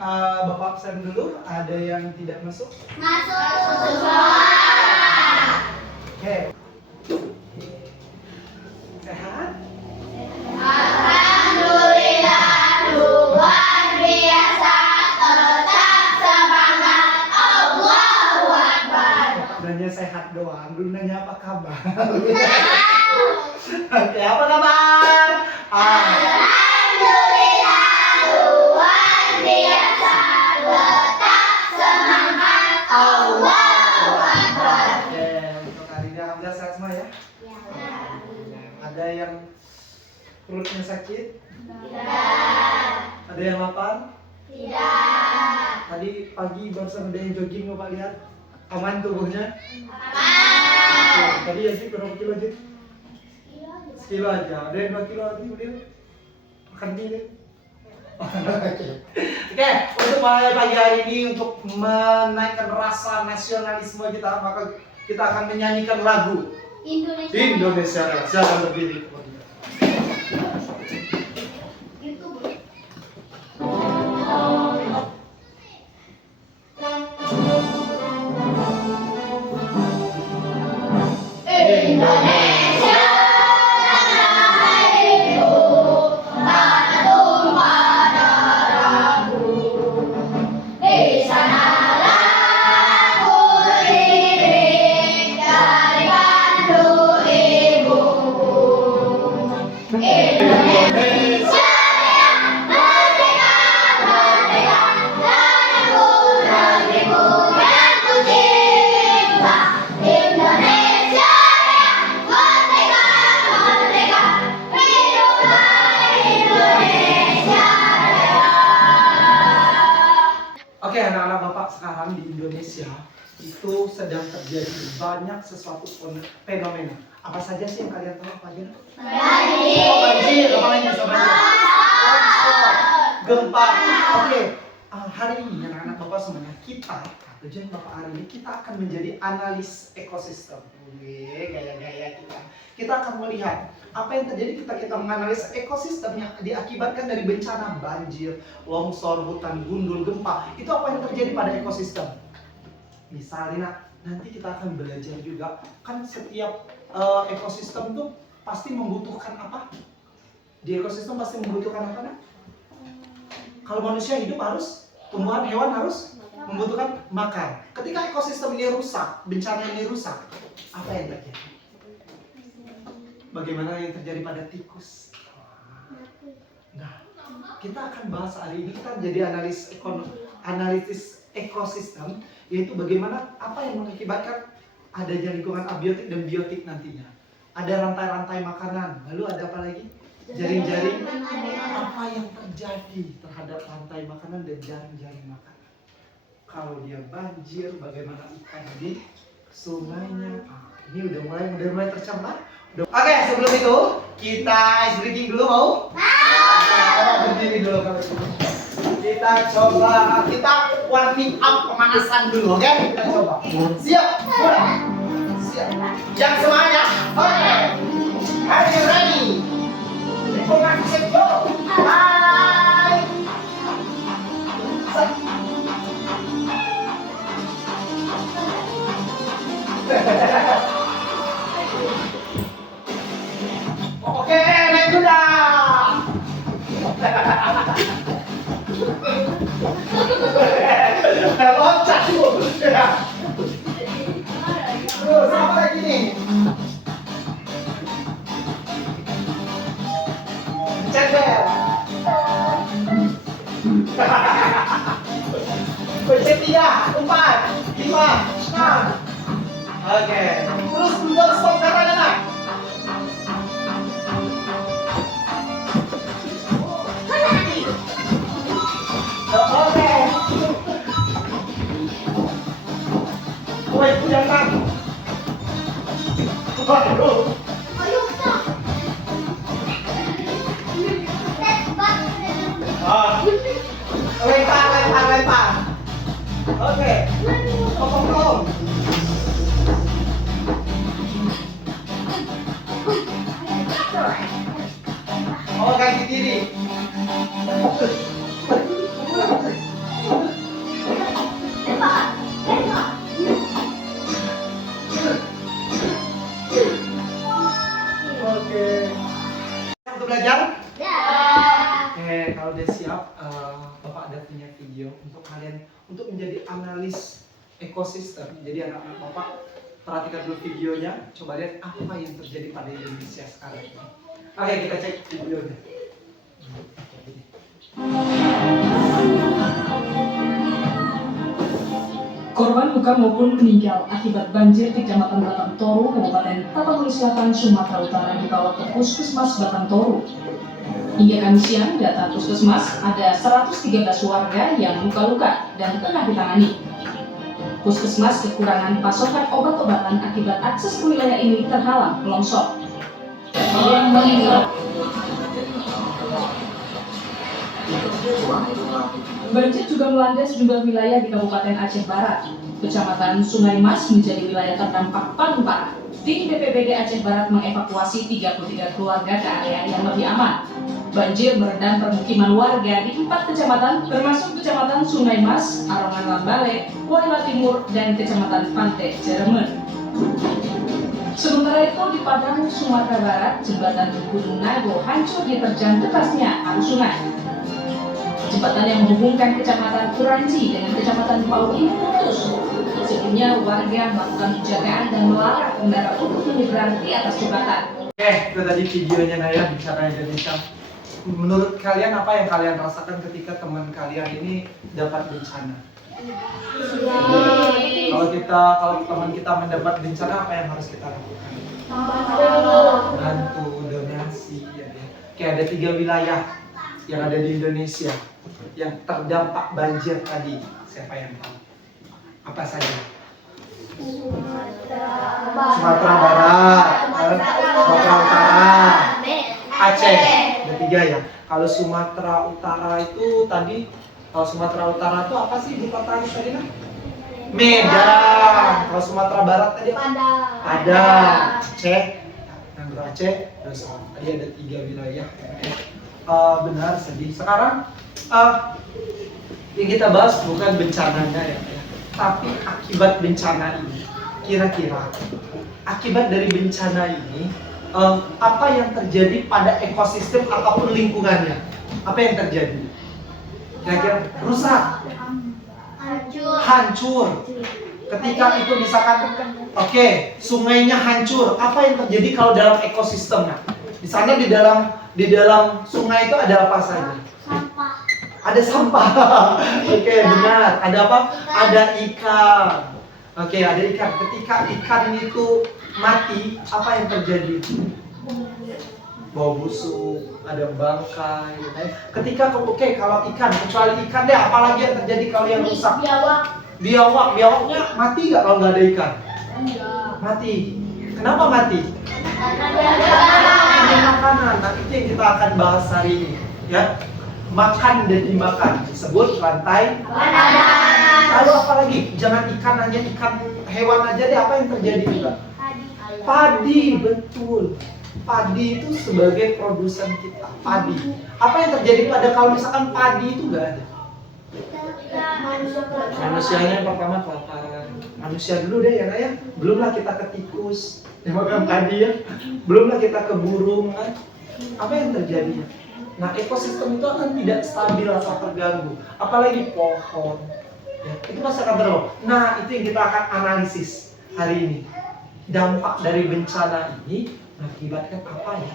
Bapak absen dulu. Ada yang tidak masuk? Masuk. Oke. Sehat? Alhamdulillah, luar biasa, tetap semangat, Allahu Akbar. Nanya sehat doang, belum nanya apa kabar. Oke, apa kabar? Alhamdulillah, luar biasa, tetap semangat, Allahu Akbar. Oke, untuk hari ini alhamdulillah sehat semua ya. Ada yang perutnya sakit? Tidak. Ada yang lapar? Tidak. Tadi pagi barusan ada yang jogging, Bapak lihat? Aman tubuhnya? Oke, Aman. tadi ya sih berapa kilo aja? Sekilo aja. Ada yang 2 kilo lagi, udah makan dulu. Oke, untuk mulai pagi hari ini untuk menaikkan rasa nasionalisme kita, maka kita akan menyanyikan lagu Indonesia Raya. Silakan berdiri. Indonesia tanah airku, tanah tumpah darahku. Di sanalah aku berdiri dari kandung ibuku. Indonesia yang merdeka, merdeka, tanahku, negeriku yang ku cinta. Indonesia yang merdeka, merdeka, hiduplah Indonesia Raya. Oke, anak-anak Bapak, sekarang di Indonesia itu sedang terjadi banyak sesuatu fenomena. Apa saja sih yang kalian tahu? Apa aja? Banjir, apa lagi? Longsor, gempa. Oke, hari ini anak-anak Bapak semuanya, kita tujuan Bapak hari ini kita akan menjadi analis ekosistem. Gaya-gaya kita. Kita akan melihat apa yang terjadi ketika kita menganalisis ekosistem yang diakibatkan dari bencana banjir, longsor, hutan gundul, gempa. Itu apa yang terjadi pada ekosistem? Misalnya nanti kita akan belajar juga kan setiap ekosistem tuh pasti membutuhkan apa? Di ekosistem pasti membutuhkan apa? Nah? Kalau manusia hidup harus, tumbuhan hewan harus membutuhkan makan. Ketika ekosistem ini rusak, bencana ini rusak, apa yang terjadi? Bagaimana yang terjadi pada tikus? Nah, kita akan bahas hari ini, kita jadi analitis ekosistem, yaitu bagaimana apa yang mengakibatkan adanya lingkungan abiotik dan biotik nantinya. Ada rantai-rantai makanan, lalu ada apa lagi? Jaring-jaring. Apa yang terjadi terhadap rantai makanan dan jaring-jaring makanan? Kalau dia banjir, bagaimana ikan di sungainya? Ini udah mulai tercemar. Oke, sebelum itu kita ice breaking dulu, mau? Mau berdiri dulu kalau gitu. Kita coba, kita warming up pemanasan dulu, oke? Kita coba. Siap? Mulai. Siap. Yang semuanya? Oke. Are you ready? Let's go. Bye. Oke, naik kuda. Loncat tuh. Terus apa lagi nih? Cendel. Pencet 3, 4, 5, 6. Oke. Terus duduk stop kanan. Oke. Woi, jangan. Waduh. Lempar. Oke. Potong. Oh, kaki kiri. Bapak ada punya video untuk kalian untuk menjadi analis ekosistem. Jadi anak-anak Bapak perhatikan dulu videonya, coba lihat apa yang terjadi pada Indonesia sekarang ini. Oke, kita cek videonya. Korban luka maupun meninggal akibat banjir di Kecamatan Batang Toru, Kabupaten Tapanuli Selatan, Sumatera Utara dibawa ke Puskesmas Batang Toru. Hingga Kamis siang, data Puskesmas ada 113 warga yang luka-luka dan tengah ditangani. Puskesmas kekurangan pasokan obat-obatan akibat akses ke wilayah ini terhalang longsor. Banjir juga melanda sejumlah wilayah di Kabupaten Aceh Barat. Kecamatan Sungai Mas menjadi wilayah terdampak paling parah. Tim BPBD Aceh Barat mengevakuasi 33 keluarga ke area yang lebih aman. Banjir merendam permukiman warga di 4 kecamatan, termasuk Kecamatan Sungai Mas, Arongan Lambale, Waila Timur, dan Kecamatan Pantai Ciremen. Sementara itu di Padang, Sumatera Barat, jembatan Gunung Nago hancur diterjang derasnya arus sungai. Jembatan yang menghubungkan Kecamatan Kuranji dengan Kecamatan Pau ini putus. Sebelumnya warga melakukan penjagaan dan melarang pengendara untuk menyeberang di atas jembatan. Oke, itu tadi videonya Naya bicara Indonesia. Menurut kalian apa yang kalian rasakan ketika teman kalian ini dapat bencana? Kalau teman kita mendapat bencana, apa yang harus kita lakukan? Bantu, donasi, ya. Oke, ada 3 wilayah yang ada di Indonesia yang terdampak banjir tadi. Siapa yang tahu? Apa saja? Sumatera Barat, Sumatera Utara, Aceh. Ada 3 ya. Kalau Sumatera Utara itu tadi, kalau Sumatera Utara itu apa sih ibu kota tadi nah? Medan. Kalau Sumatera Barat tadi ada Aceh, Nanggroe Aceh, terus tadi ada 3 wilayah. Benar sedih. Sekarang yang kita bahas bukan bencananya ya, tapi akibat bencana ini. Kira-kira akibat dari bencana ini apa yang terjadi pada ekosistem ataupun lingkungannya? Apa yang terjadi? Kira-kira rusak, hancur. Ketika itu misalkan, oke, sungainya hancur, apa yang terjadi kalau dalam ekosistemnya? Di sana di dalam sungai itu ada apa saja? Ada sampah. Oke, benar. Ada apa? Ada ikan. Oke, ada ikan. Ketika ikan itu mati, apa yang terjadi? Bau busuk, ada bangkai. Ketika kalau ikan, kecuali ikan deh, apalagi yang terjadi kalau yang rusak? Biawaknya mati nggak kalau nggak ada ikan? Mati. Kenapa mati? Ini makanan. Nah, itu yang kita akan bahas hari ini, ya. Makan dan dimakan disebut rantai makanan. Lalu apa lagi? Jangan ikan hanya ikan hewan aja deh. Apa yang terjadi juga? Padi, betul. Padi itu sebagai produsen kita. Padi. Apa yang terjadi pada kalau misalkan padi itu nggak ada? Manusianya yang pertama kelaparan. Manusia dulu deh ya Naya. Belumlah kita ke tikus yang makan padi ya. Belumlah kita ke burung kan. Apa yang terjadi? Nah, ekosistem itu akan tidak stabil atau terganggu. Apalagi pohon. Ya, itu pasti akan terganggu. Nah, itu yang kita akan analisis hari ini. Dampak dari bencana ini mengakibatkan apa ya?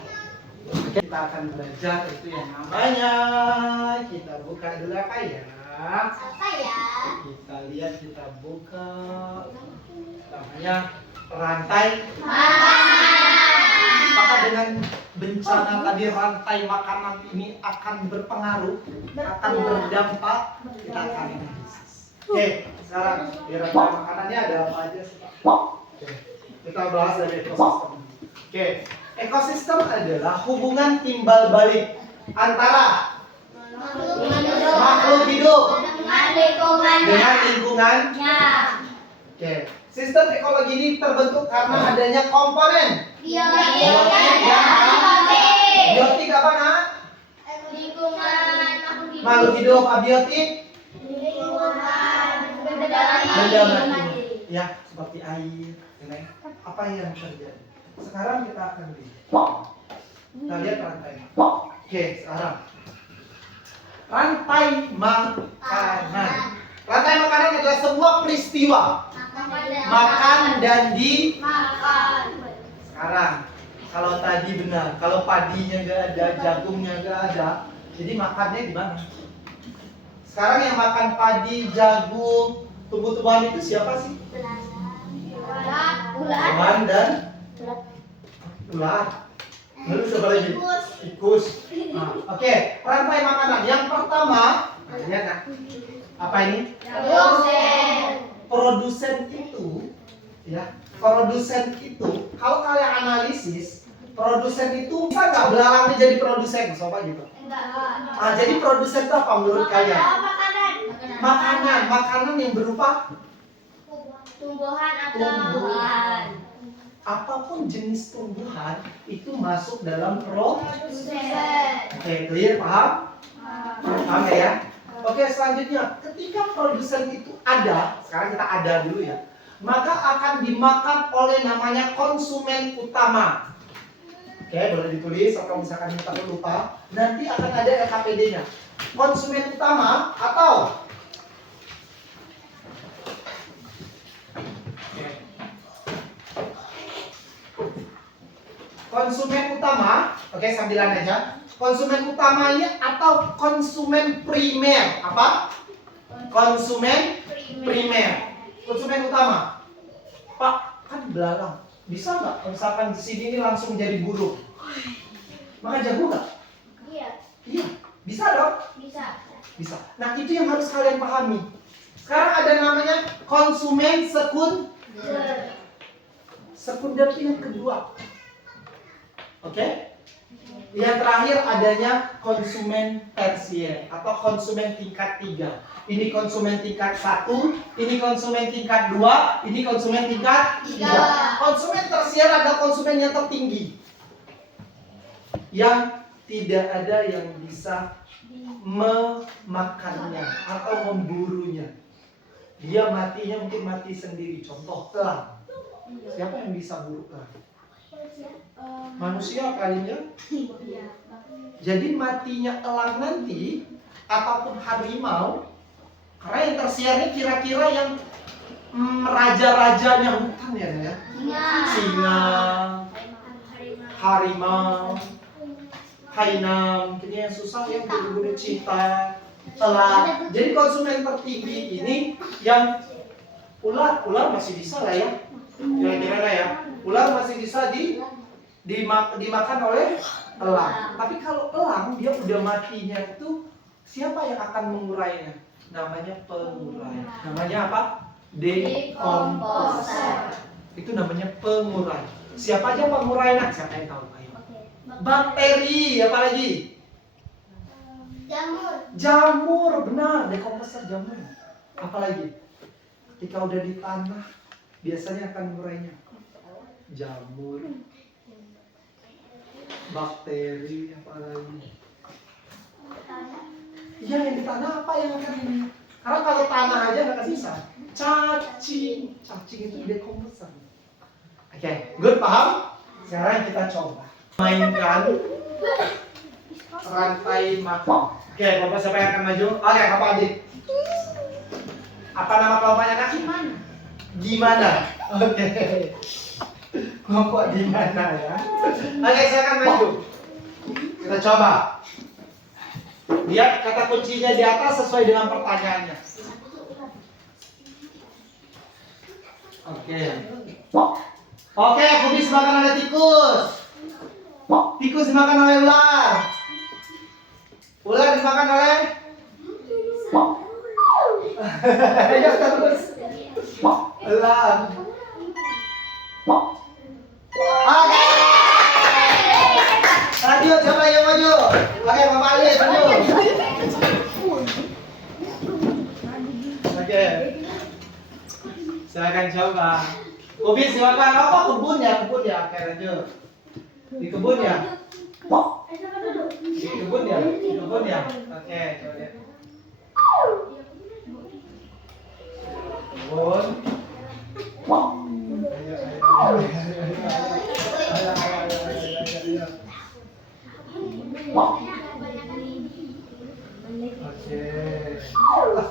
Oke, kita akan belajar itu yang namanya. Kita buka dulu apa ya? Kita lihat, kita buka. Namanya rantai makanan. Apakah dengan bencana tadi rantai makanan ini akan berpengaruh, akan berdampak? Kita akan analisis. Oke, sekarang di rantai makanannya ada apa aja sih Pak? Oke, kita bahas dari ekosistem. Oke, ekosistem adalah hubungan timbal balik antara makhluk hidup dengan lingkungannya. Oke, sistem ekologi ini terbentuk karena adanya komponen biotik apa nak? Makhluk hidup. Abiotik benda mati. Ya, seperti air. Apa yang terjadi? Sekarang kita akan lihat. Kita lihat rantai. Oke, sekarang rantai makanan. Rantai makanan adalah sebuah peristiwa makan dan dimakan. Sekarang, kalau tadi benar, kalau padinya nggak ada, jagungnya nggak ada, jadi makannya di mana? Sekarang yang makan padi, jagung, tumbuh-tumbuhan itu siapa sih? Hewan dan ular. Lalu siapa lagi? Tikus. Nah, oke, rantai makanan. Yang pertama, lihat nah. Apa ini? Produsen itu, ya, produsen itu, kalau kalian analisis, produsen itu bisa nggak belalangnya jadi produsen, coba gitu. Jadi produsen itu apa menurut kalian? Makanan yang berupa Tumbuhan atau tumbuhan. Apapun jenis tumbuhan itu masuk dalam produsen. Oke, clear, paham? Paham ya? Oke, selanjutnya, ketika produsen itu ada, sekarang kita ada dulu ya, maka akan dimakan oleh namanya konsumen utama. Oke, boleh ditulis atau misalkan kita lupa, nanti akan ada LKPD-nya. Konsumen utama atau konsumen utama, oke, sambilan aja. Konsumen utamanya atau konsumen primer. Apa? Konsumen primer. Konsumen utama. Pak, kan belalang. Bisa nggak misalkan di sini ini langsung jadi burung? Makan jagung nggak? Iya. Iya. Bisa dong? Bisa. Nah, itu yang harus kalian pahami. Sekarang ada namanya konsumen sekunder. Sekunder itu yang kedua. Oke? Yang terakhir adanya konsumen tersier atau konsumen tingkat 3. Ini konsumen tingkat 1, ini konsumen tingkat 2, ini konsumen tingkat 3. Konsumen tersier adalah konsumen yang tertinggi, yang tidak ada yang bisa memakannya atau memburunya. Dia matinya mungkin mati sendiri. Contoh, elang. Siapa yang bisa buru elang? Manusia kalinya. Jadi matinya elang nanti ataupun harimau, karena yang tersiernya kira-kira yang raja-rajanya hutan ya. Singa, harimau, hyena, mungkin yang susah yang berburu cita, elang. Jadi konsumen tertinggi ini yang ular masih bisa lah ya. Kira-kira lah ya. Ular masih bisa dimakan oleh elang. Tapi kalau elang dia udah matinya itu, siapa yang akan mengurainya? Namanya pengurai. Namanya apa? Dekomposer. Itu namanya pengurai. Siapa aja pengurai? Nah, siapa yang tahu? Ayo. Bakteri, apa lagi? Jamur, benar. Dekomposer jamur. Apa lagi? Ketika udah di tanah, biasanya akan mengurainya. Jamur, bakteri, apa lagi? Iya, yang di tanah apa yang akan ini? Karena kalau tanah aja nggak akan bisa. Cacing itu dekomposer. Oke, good, paham? Sekarang kita coba mainkan rantai makan. Oke, Bapak siapa yang akan maju? Oke, Bapak Adik. Apa nama kelompoknya, Nak? Gimana? Oke. Kelompok gimana ya? Oke, silakan maju. Kita coba. Lihat kata kuncinya di atas sesuai dengan pertanyaannya. Oke, kubis dimakan oleh tikus. Tikus dimakan oleh ular. Ular dimakan oleh ya terus. Elang. Oke. Radio coba yang maju. Oke, Bapak Ali maju. Oke. Silakan coba. Ubis silakan. Apa kebun ya? Oke, lanjut. Di kebun ya? Di kebun ya? Oke, coba lihat. Kebun. Oke, terus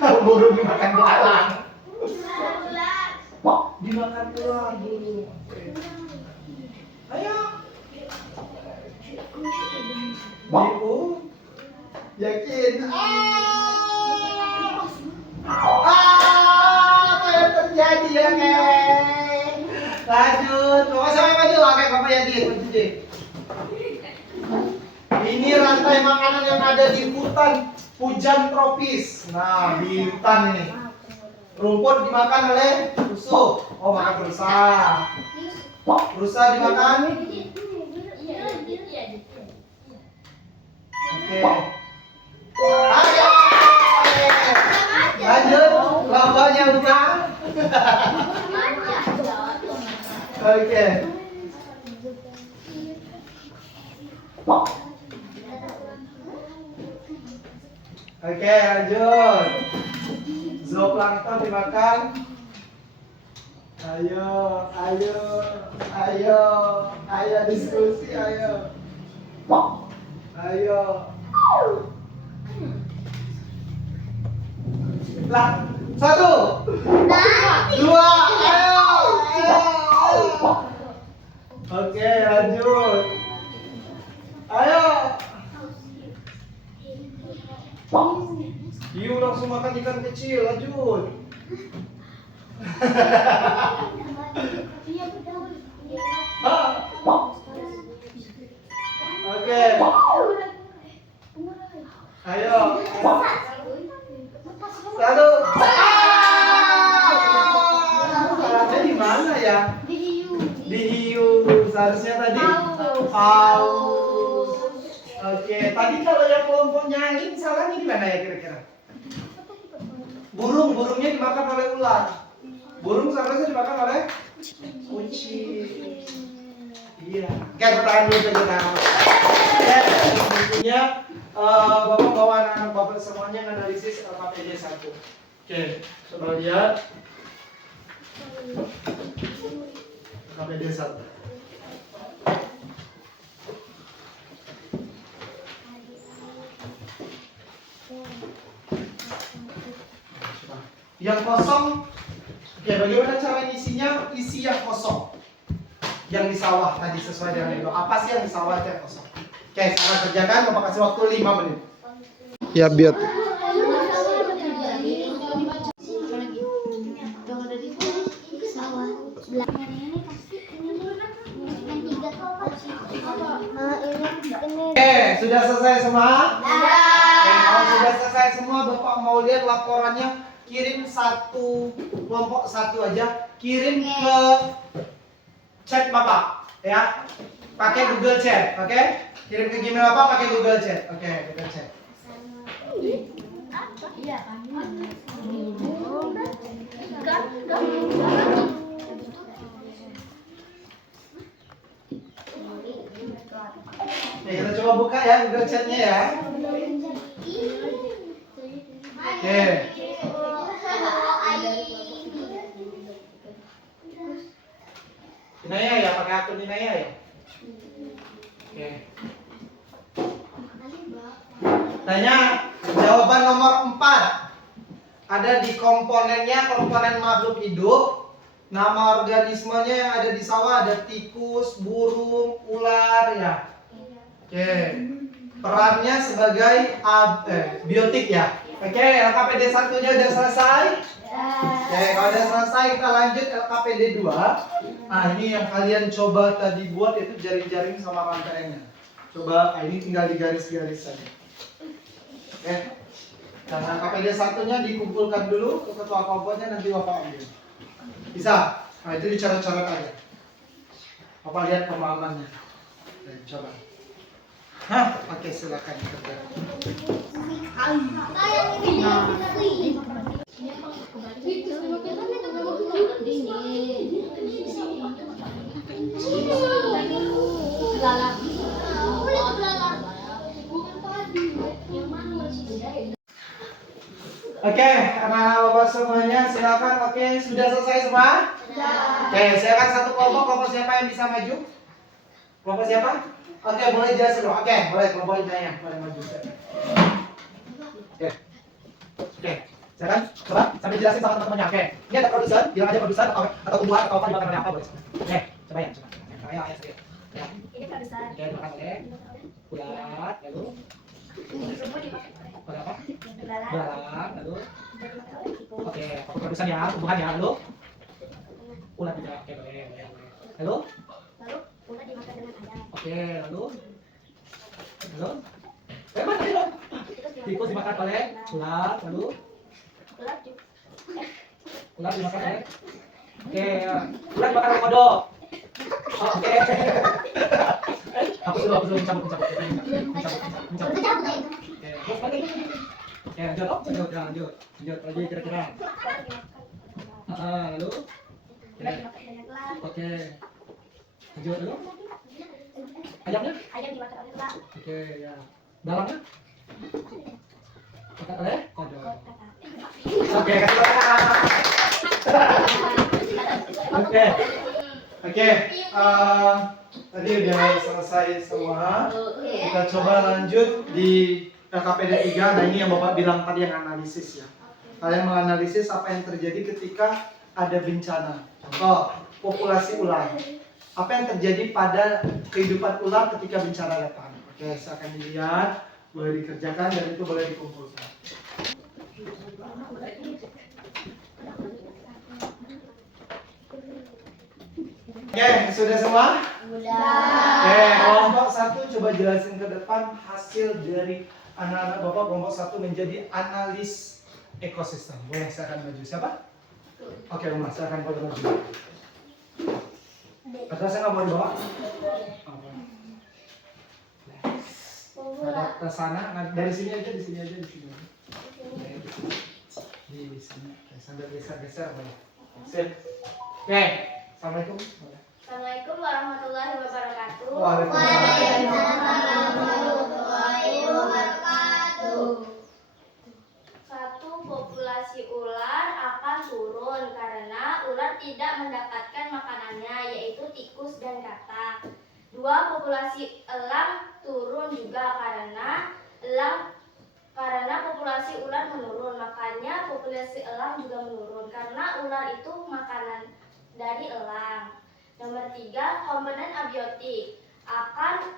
ayo. Burung dimakan belalang. Dimakan tulang burung. Ayo. Ibu. Yakin. Apa yang terjadi ya, geng? Lanjut. Bapak sampai maju. Oke, Bapak yakin. Ini rantai makanan yang ada di hutan hujan tropis. Nah, di hutan ini. Rumput dimakan oleh rusuh. Oh, makan rusa. Rusa dimakan. Oke. Ayo. Lanjut. Lambanya bukan. Oke. Oke, lanjut. Zooplankton dimakan. Ayo diskusi, ayo. Lah, 1, 2, ayo. Oke, lanjut. Ayo. Hiu langsung makan ikan kecil, lanjut. Oke. Ayo. 1. Salahnya di mana ya? Di hiu. Seharusnya tadi paus. Oke, tadi kalau yang kelompoknya ini salahnya di mana ya kira-kira? Burungnya dimakan oleh ular. Burung seharusnya dimakan oleh kucing. Iya. Oke, pertahan dulu saja. Oke, intinya Bapak bawa anak-anak Bapak semuanya menganalisis KPD 1. Oke, coba lihat KPD 1. Yang kosong. Oke, bagaimana cara isinya? Isi yang kosong. Yang di sawah tadi sesuai dengan itu. Apa sih yang di sawah yang kosong? Oke, sekarang kerjakan. Bapak kasih waktu 5 menit. Ya, biar. Oke, sudah selesai semua? Kalau sudah selesai semua, Bapak mau lihat laporannya. Kirim satu kelompok satu aja, kirim ke chat Bapak, ya, pakai Google Chat, oke? Kirim ke Gmail Bapak pakai Google Chat, oke, kita chat. Kita coba buka ya Google Chatnya ya. Oke. Inaya ya, pakai akun Inaya ya. Oke. Tanya jawaban nomor 4. Ada di komponennya, komponen makhluk hidup. Nama organismenya yang ada di sawah ada tikus, burung, ular ya. Oke. Perannya sebagai biotik ya. Oke, LKPD 1-nya udah selesai. Oke, kalau udah selesai kita lanjut LKPD 2. Nah, ini yang kalian coba tadi buat itu jaring-jaring sama rantainya. Coba, ini tinggal digaris-garis saja. Oke. Dan LKPD 1-nya dikumpulkan dulu ke ketua kelompoknya, nanti Bapak ambil. Bisa? Nah, itu dicoret-coret aja. Bapak lihat pemahamannya. Oke, coba. Hah, oke, silakan dikerjakan. Oke, anak-anak Bapak Bapak semuanya silakan. Oke, sudah selesai semua? Oke, silakan satu kelompok. Kelompok siapa yang bisa maju? Kelompok siapa? Oke, boleh jelasin dulu. Oke, boleh kelompok Inaya, boleh maju. Oke. Oke. Silakan, coba sambil jelasin sama teman-temannya. Oke. Ini ada produsen, bilang aja produsen atau tumbuhan atau apa dimakan oleh apa boleh. Oke, coba ya, coba. Ayo, sedikit. Ya. Ini produsen. Oke, dimakan oleh ulat, lalu oleh apa? Belalang, lalu oke, apa produsen ya, tumbuhan ya, lalu ulat juga. Oke, boleh. Lalu Ulat dimakan dengan ayam. oke, lalu mana tadi dong? Tikus dimakan oleh ulat, lalu Ulat juga. ulat dimakan oleh oke, ulat dimakan oleh kodok. Oke. Hapus dulu, mencabut. Oke, terus lagi. Oke, lanjut. Lanjut lagi kira-kira. Lalu Ulat dimakan dengan ulat. oke. Lanjut dulu. Ayamnya? Ayam dimakan oleh ulat. Oke, ya. Dalangnya? Makan oleh kodok. Oke, kasih tangan. Oke. Tadi udah selesai semua. Kita coba lanjut di KKPD 3. Nah, ini yang Bapak bilang tadi yang analisis ya. Kalian menganalisis apa yang terjadi ketika ada bencana. Contoh, populasi ular. Apa yang terjadi pada kehidupan ular ketika bencana datang. Oke, silakan dilihat, boleh dikerjakan dan itu boleh dikumpulkan. Oke, sudah semua? Oke, kelompok 1 coba jelasin ke depan hasil dari anak-anak Bapak kelompok 1 menjadi analis ekosistem. Boleh silakan maju. Siapa? Oke, Umar, silakan boleh maju. Atau saya nggak mau dibawa? Ada ke sana, dari sini aja, di sini. Di sini. Sambil geser-geser boleh. Sip. Oke, assalamualaikum. Assalamualaikum warahmatullahi wabarakatuh. Waalaikumsalam warahmatullahi wabarakatuh. Satu, populasi ular akan turun karena ular tidak mendapatkan makanannya, yaitu tikus dan katak. Dua, populasi elang turun juga karena populasi ular menurun, makanya populasi elang juga menurun karena ular itu makanan dari elang. Nomor 3, komponen abiotik akan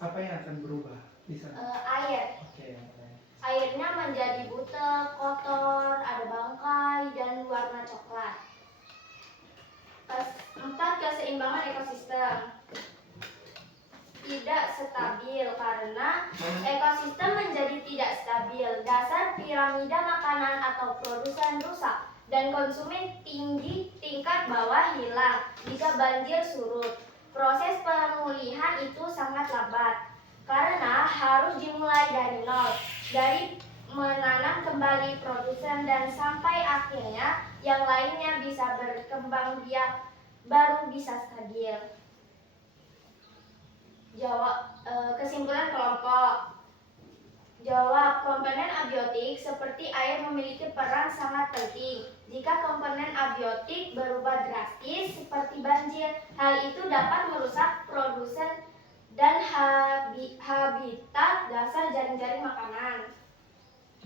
apa yang akan berubah di sana? Air. Oke. Airnya menjadi butek, kotor, ada bangkai, dan warna coklat. 4, keseimbangan ekosistem tidak stabil karena ekosistem menjadi tidak stabil. Dasar piramida makanan atau produsen rusak dan konsumen tinggi, tingkat bawah hilang jika banjir surut. Proses pemulihan itu sangat lambat karena harus dimulai dari nol, dari menanam kembali produsen dan sampai akhirnya yang lainnya bisa berkembang biak baru bisa stabil. Kesimpulan kelompok. Jawab, komponen abiotik seperti air memiliki peran sangat penting. Jika komponen abiotik berubah drastis seperti banjir, hal itu dapat merusak produsen dan habitat dasar jaring-jaring makanan.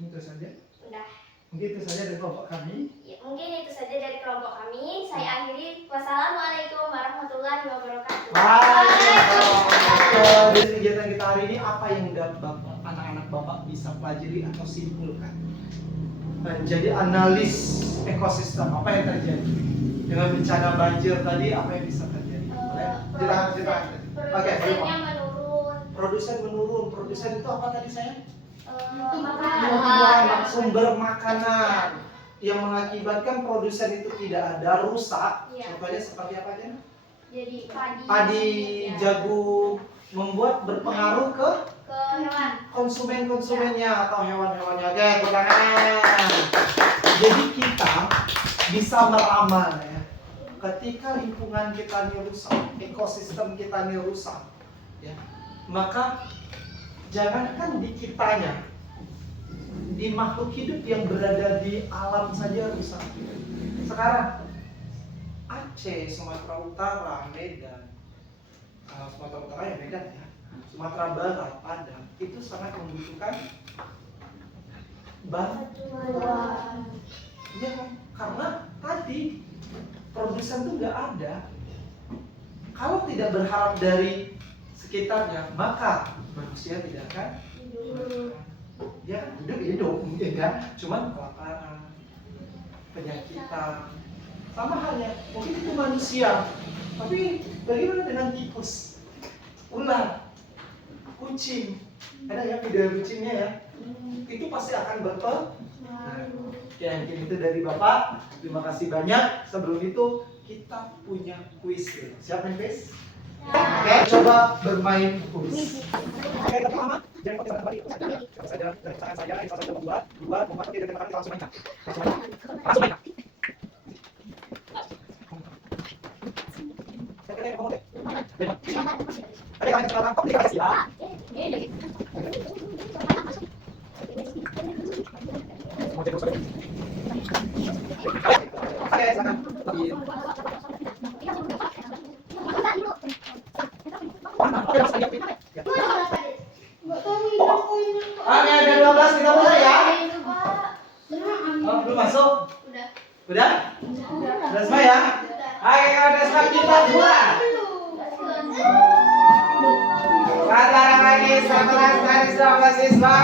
Itu saja. Udah. Mungkin itu saja dari kelompok kami. Ya, mungkin itu saja dari kelompok kami. Saya akhiri. Wassalamualaikum warahmatullahi wabarakatuh. Waalaikumsalam. Dari kegiatan kita hari ini apa yang anak-anak Bapak bisa pelajari atau simpulkan? Jadi analis ekosistem apa yang terjadi dengan bencana banjir tadi, apa yang bisa terjadi? Ceritakan. Oke, Produsennya menurun. Produsen itu apa tadi saya? Makanan. Sumber makanan yang mengakibatkan produsen itu tidak ada, rusak. Iya. Contohnya seperti apa aja? Jadi Padi, ya. jagung, membuat berpengaruh ke Hewan. konsumennya atau hewan-hewannya. Oke, tepuk tangan. Jadi kita bisa meramal ya. Ketika lingkungan kita ini rusak, ekosistem kita ini rusak, ya, maka jangankan di kitanya, di makhluk hidup yang berada di alam saja rusak. Sekarang Aceh, Sumatera Utara, Medan, Sumatera Utara ya Medan ya, Sumatera Barat, Padang itu sangat membutuhkan bantuan. Iya kan? Karena tadi produsen tuh nggak ada. Kalau tidak berharap dari sekitarnya, maka manusia tidak akan ya hidup mungkin kan, cuman kelaparan, penyakitan, sama halnya mungkin itu manusia, tapi bagaimana dengan tikus, ular, kucing? Ada ya video kucingnya ya, itu pasti akan berpengaruh. Ya mungkin itu dari Bapak, terima kasih banyak. Sebelum itu kita punya kuis. Siap main kuis? Oke, coba bermain kuis. Oke, pertama, jangan pakai tangan balik. Saja, tangan saya, ini salah satu buat, empat, oke, jangan tangan langsung mainkan. Langsung mainkan. Oke, kamu deh. Oke, kalian sekarang kok dikasih ya? Mau jadi musuh. Oke, silakan. Ada 12 kita mulai ya. Oh, belum masuk? Udah? Udah semua ya? Oke, kalau udah semua kita buat. Sekarang lagi setelah tadi 19 siswa.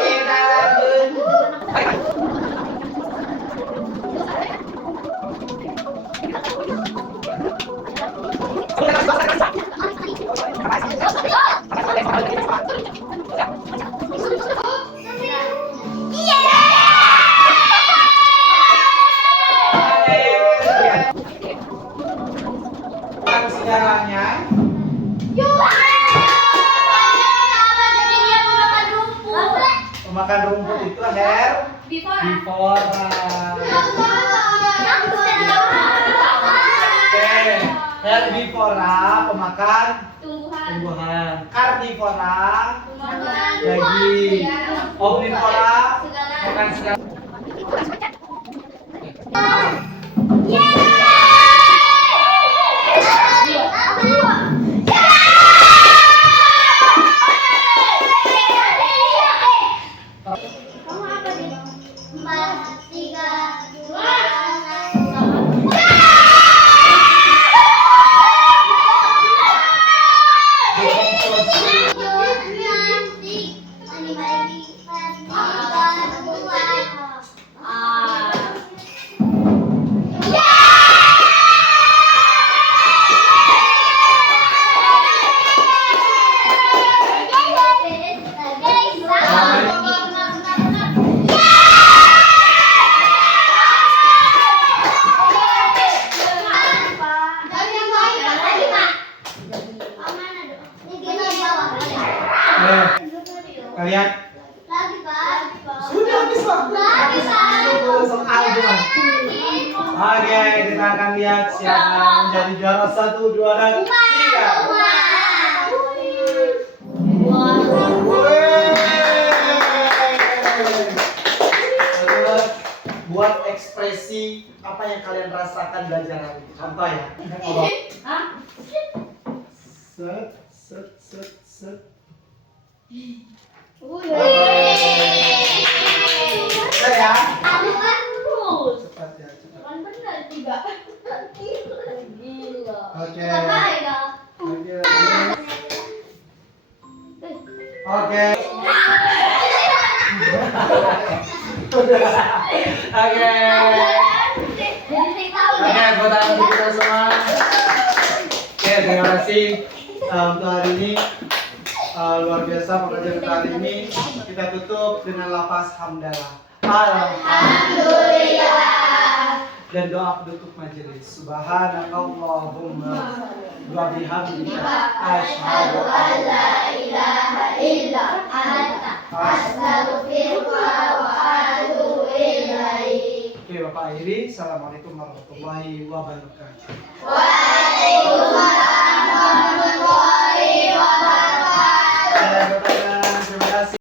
Kita lanjut. Sejarahnya pemakan rumput itu herbivora. Oke, herbivora pemakan tumbuhan, karnivora daging, omnivora makan segala. Kalian sudah habis waktu. Soal cuma. Oke, kita akan lihat siapa menjadi juara 1, 2, dan 3. Terus buat ekspresi apa yang kalian rasakan belajar hari ini. Contoh ya. Set. Ya. Cepat ya, cepat. Oke. Oke. Oke, buat anak kita semua. Oke, terima kasih untuk hari ini. Luar biasa pengajaran kali ini. Kita tutup dengan lafaz hamdalah. Alhamdulillah. Dan doa penutup majelis. Subhanakallahumma wa bihamdika asyhadu an la ilaha illa anta astaghfiruka wa atubu ilaik. Oke, Bapak akhiri. Assalamualaikum warahmatullahi wabarakatuh. Waalaikumsalam warahmatullahi wabarakatuh.